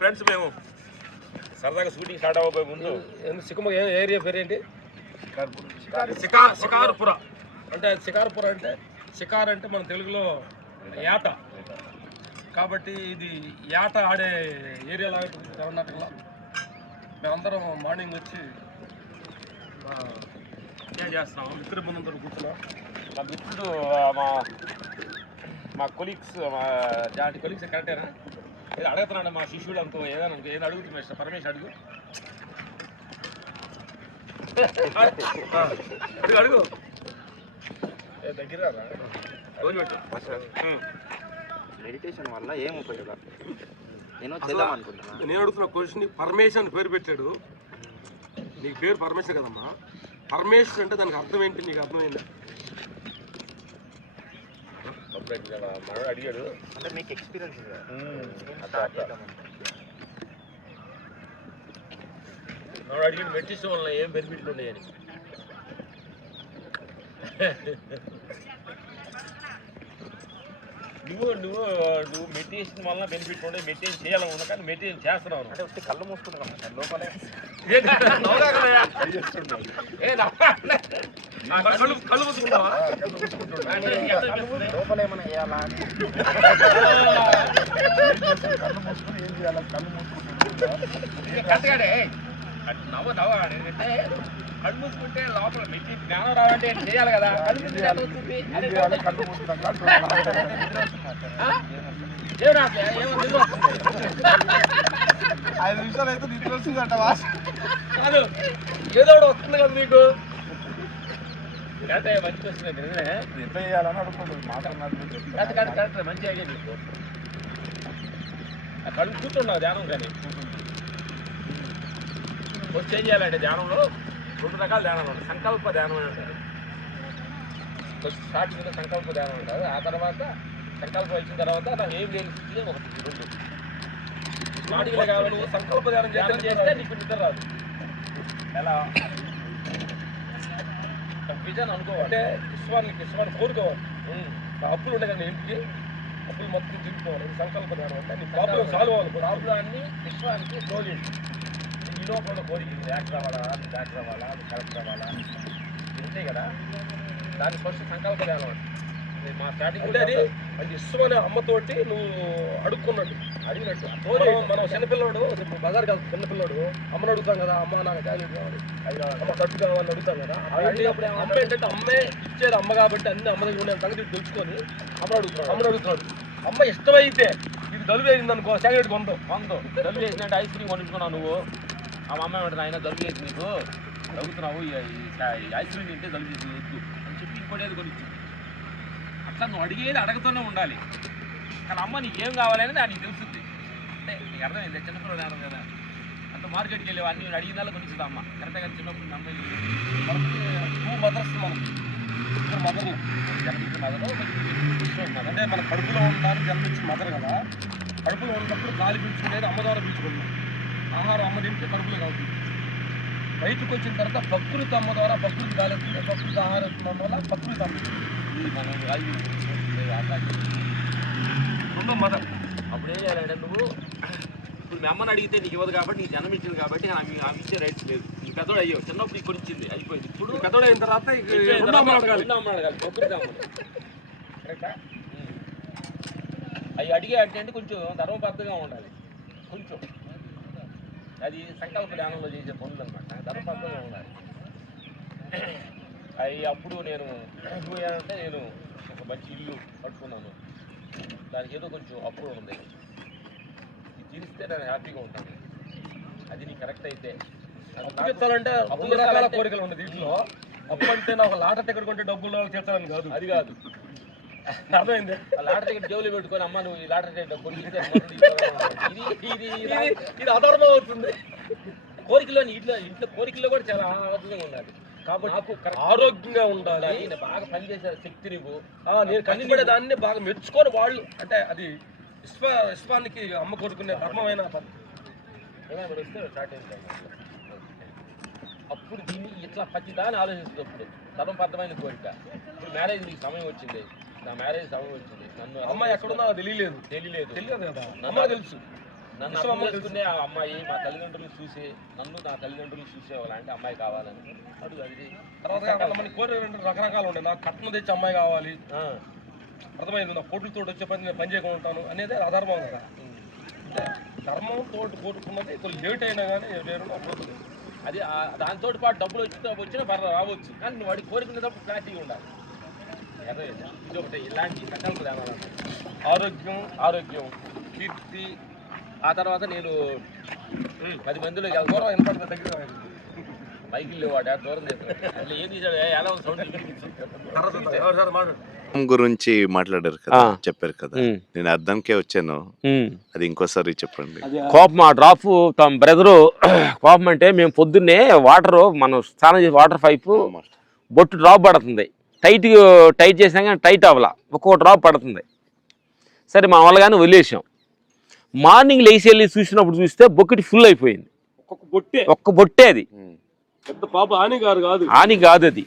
Friends మేము సరదాగా shooting start అవ్వబోయే ముందు సిక్కుమ ఏరియా పేరు ఏంటి? షికార్పుర. అంటే షికార్పుర అంటే షికార్ అంటే మన తెలుగులో యాట కాబట్టి ఇది యాట ఆడే ఏరియా లాగా కర్ణాటకలో. మేమందరం మార్నింగ్ వచ్చి ఏం చేస్తున్నాం? మిత్రుల ముందు కూర్చున్నాం. మా మిత్రుడు మా కొలీగ్స్ జాటి కొలీగ్స్ కరెక్టేనా? ఏదో అడుగుతున్నాడు మా శిష్యుడు అనుకో, ఏదైనా ఏదో అడుగుతున్నాడు. పరమేష్ అడుగు అడుగు దగ్గర రోజు పెట్టు. మెడిటేషన్ వల్ల ఏం ఉపయోగం? నేను అడుగుతున్న క్వశ్చన్, పరమేశ్ అని పేరు పెట్టాడు, నీకు పేరు పరమేశ్వర్ కదమ్మా. పరమేశ్ అంటే దానికి అర్థం ఏంటి? నీకు అర్థమైందా? మనోడు అడిగాడు అంటే మీకు ఎక్స్పీరియన్స్ మనోడు అడిగాడు మెడిటేషన్ వల్ల ఏం బెనిఫిట్లు ఉన్నాయని. నువ్వు మెడిటేషన్ వల్ల బెనిఫిట్ ఉండే, మెడిటేషన్ చేయాలని ఉన్నా కానీ మెడిటేషన్ చేస్తున్నావు అంటే వచ్చి కళ్ళు మూసుకుంటున్నాం లోపలే కళ్ళు మూసుకుంటావా? లోపల ఏమైనా వేయాలా అని కళ్ళు మూసుకుని ఏం చేయాలి? కళ్ళు కరెక్ట్గానే నవ్వు నవ్వంటే కళ్ళు మూసుకుంటే లోపల మెట్టి జ్ఞానం రావాలంటే చేయాలి కదా. కళ్ళు మూసుకుంటే కళ్ళు మూసుకున్నాక 5 నిమిషాలు అయితే నిద్ర వస్తుందంట. కాదు ఏదో ఒకటి వస్తుంది కదా నీకు. కరెక్ట్ మంచి వస్తుంది. నిద్ర చేయాలని అడుగుతుంది. కరెక్ట్ మంచి ఐడియా నీకు. కళ్ళు కూర్చున్నావు ధ్యానం కానీ వచ్చి ఏం చేయాలంటే ధ్యానంలో 2 రకాల ధ్యానాలు ఉంటాయి. సంకల్ప ధ్యానం అని అంటారు. ఫస్ట్ స్టార్టింగ్లో సంకల్ప ధ్యానం అంటారు. ఆ తర్వాత సంకల్పం వచ్చిన తర్వాత నాకు ఏం లేని స్థితి ఒకటి 2. స్టార్టింగ్లో కావాలి నువ్వు సంకల్ప ధ్యానం చేస్తే నీకు నిద్ర రాదు. ఎలా విజన్ అనుకో అంటే విశ్వాన్ని కోరుకోవాలి. అప్పులు ఉండే కానీ ఇంటికి అప్పులు మొత్తం తీసుకోవాలి. సంకల్ప ధ్యానం అంటే నీ ప్రాబ్లం సాల్వ్ అవ్వాలి. ప్రాబ్లాన్ని విశ్వానికి తోలింది. ఈ లోపల కోరిక బ్యాక్ రావాలా, అది బ్యాక్ రావాలా, అది కరెక్ట్ రావాలా, ఇది ఉంటాయి కదా. దాన్ని ఫస్ట్ సంకల్ప ధ్యానం అంటే మా స్టార్టింగ్ అంటే అది ఇష్టమైన అమ్మతోటి నువ్వు అడుక్కున్నట్టు అడిగినట్టు. మనం చిన్నపిల్లడు బజార్ కాదు, చిన్నపిల్లడు అమ్మని అడుగుతాం కదా, అమ్మ నాకు చాక్లెట్ కావాలి, అమ్మ తట్టు కావాలని అడుగుతాం కదా. అప్పుడు అమ్మ ఏంటంటే అమ్మే ఇచ్చేది అమ్మ కాబట్టి అన్ని అమ్మ దగ్గర ఉండే సంగతి తెలుసుకొని అమ్మని అడుగుతున్నాడు. అమ్మ ఇష్టమైతే ఇది దలుపు వేసింది అనుకో, చాక్లెట్ కొందో దలుపు వేసినట్టు ఐస్ క్రీమ్ కొనుక్కున్నావు నువ్వు. ఆ అమ్మాయి ఉంటుంది ఆయన దలుపు చేసి నీకు అడుగుతున్నావు, ఐస్ క్రీమ్ తింటే దలుపు చేసి వద్దు అని చెప్పి ఇంకోటి కొనిచ్చు. అట్లా నువ్వు అడిగేది అడగతూనే ఉండాలి. కానీ అమ్మ నీకేం కావాలని దానికి తెలుస్తుంది. అంటే నీకు అర్థమైంది చిన్నపిల్లలు అర్థం కదా. అంత మార్కెట్కి వెళ్ళేవా అన్ని అడిగిన దాకా కొనిస్తుంది అమ్మ. కరెక్ట్గా చిన్నప్పుడు అమ్మాయి 2 మదర్స్ మనకి 2 మదర్లు జన్మించిన మదరు అంటే మన కడుపులో ఉంటారు జన్మించిన మదర్ కదా. కడుపులో ఉన్నప్పుడు గాలి పీల్చుకునేది అమ్మ ద్వారా పీల్చుకుంటాం. ఆహారం అమ్మ తింటే కడుపులో కావుతుంది. బయటకు వచ్చిన తర్వాత ప్రకృతి అమ్మ ద్వారా ప్రకృతి గాలి వస్తుంది. ప్రకృతి ఆహారం వస్తుంది వల్ల ప్రకృతి అమ్మ రెండో మదర్. అప్పుడు ఏం చేయాలంటే నువ్వు ఇప్పుడు మీ అమ్మని అడిగితే నీకు ఇవ్వదు కాబట్టి నీకు జన్మించింది కాబట్టి ఆమె ఇచ్చే రైట్స్ లేదు. నీ పెద్దోడు అయ్యో చిన్నప్పుడు నీకు కొనిచ్చింది అయిపోయింది. ఇప్పుడు పెద్దోడు అయిన తర్వాత ప్రకృతి అమ్మ కరెక్టా. అవి అడిగే అంటే కొంచెం ధర్మబద్ధంగా ఉండాలి. కొంచెం అది సంకల్ప ధ్యానంలో చేసే పనులు అనమాట. ధర్మబద్ధంగా ఉండాలి. అవి అప్పుడు నేను అంటే నేను ఒక మంచి ఇల్లు కట్టుకున్నాను. దానికి ఏదో కొంచెం అప్పుడు ఉంది. ఇది తీరిస్తే నేను హ్యాపీగా ఉంటాను. అది నీకు కరెక్ట్ అయితే తీర్చాలంటే 2 రకాల కోరికలు ఉన్నాయి దీంట్లో. అప్పు అంటే నాకు లాటరీ టికెట్ కొంటే డబ్బులు తీర్చాలని కాదు, అది కాదు. అర్థమైంది? ఆ లాటరీ టికెట్ జోలు పెట్టుకొని అమ్మ నువ్వు ఈ లాటరీ టికెట్ డబ్బులు ఇది అధర్మం అవుతుంది. కోరికలోని ఇంట్లో కోరికల్లో కూడా చాలా అద్భుతంగా ఉండాలి. కాబట్టి నాకు ఆరోగ్యంగా ఉండాలి, బాగా పనిచేసే శక్తి నువ్వు. నేను కనిపడే దాన్ని బాగా మెచ్చుకొని వాళ్ళు అంటే అది విశ్వానికి అమ్మ కోరుకునే ధర్మమైన పని. అప్పుడు దీన్ని ఇట్లా ప్రతిదాన్ని ఆలోచిస్తున్నప్పుడు ధర్మబద్ధమైన కోరిక. ఇప్పుడు మ్యారేజ్ నీకు సమయం వచ్చింది, నా మ్యారేజ్ సమయం వచ్చింది. నన్ను అమ్మాయి ఎక్కడున్నా తెలియలేదు కదా. అమ్మ తెలుసు నన్ను అర్థం చేసుకునే ఆ అమ్మాయి మా తల్లిదండ్రులు చూసే నన్ను నా తల్లిదండ్రులు చూసేవాళ్ళంటే అమ్మాయి కావాలని అడుగు అది. తర్వాత కొంతమంది కోరిక రకరకాలు ఉన్నాయి. నాకు కట్నం తెచ్చి అమ్మాయి కావాలి, ఆ, అర్థమైంది, నా కోట్లతో వచ్చే పని నేను పని చేయకుండా ఉంటాను అనేది అధర్మం కదా. అంటే ధర్మంతో కోరుకున్నది కొంచెం లేట్ అయినా కానీ వేరు అప్పుడు అది దాంతో పాటు డబ్బులు వచ్చినా పర్లేదు రావచ్చు, కానీ నువ్వు వాడి కోరుకునేటప్పుడు క్లారిటీగా ఉండాలి. ఇది ఒకటి ఇలాంటి సంకల్ప ధ్యానాలు. ఆరోగ్యం, కీర్తి, ఆ తర్వాత నేను 10 మందిలో దూరం వినపడుతుంది, దగ్గర బైకులు లేవు వాడు దూరం చేస్తాడు అట్లా ఏం తీసాడు ఎలా సౌండ్ గురించి మాట్లాడారు కదా, చెప్పారు కదా, నేను అర్థంకే వచ్చాను, అది ఇంకోసారి చెప్పండి. కోపం ఆ డ్రాప్ తమ బ్రదరు కోపం అంటే మేము పొద్దున్నే వాటర్ మనం స్నానం చేసి వాటర్ పైపు బొట్టు డ్రాప్ పడుతుంది, టైట్ చేసినా కానీ టైట్ అవ్వాల, ఒక్కొక్క డ్రాప్ పడుతుంది. సరే మా వల్ల కానీ వదిలేసాం. మార్నింగ్ లేచి వెళ్ళి చూసినప్పుడు చూస్తే బొక్కటి ఫుల్ అయిపోయింది. ఒక్క బొట్టే అది, పెద్ద పాప హాని కాదు హాని కాదు అది.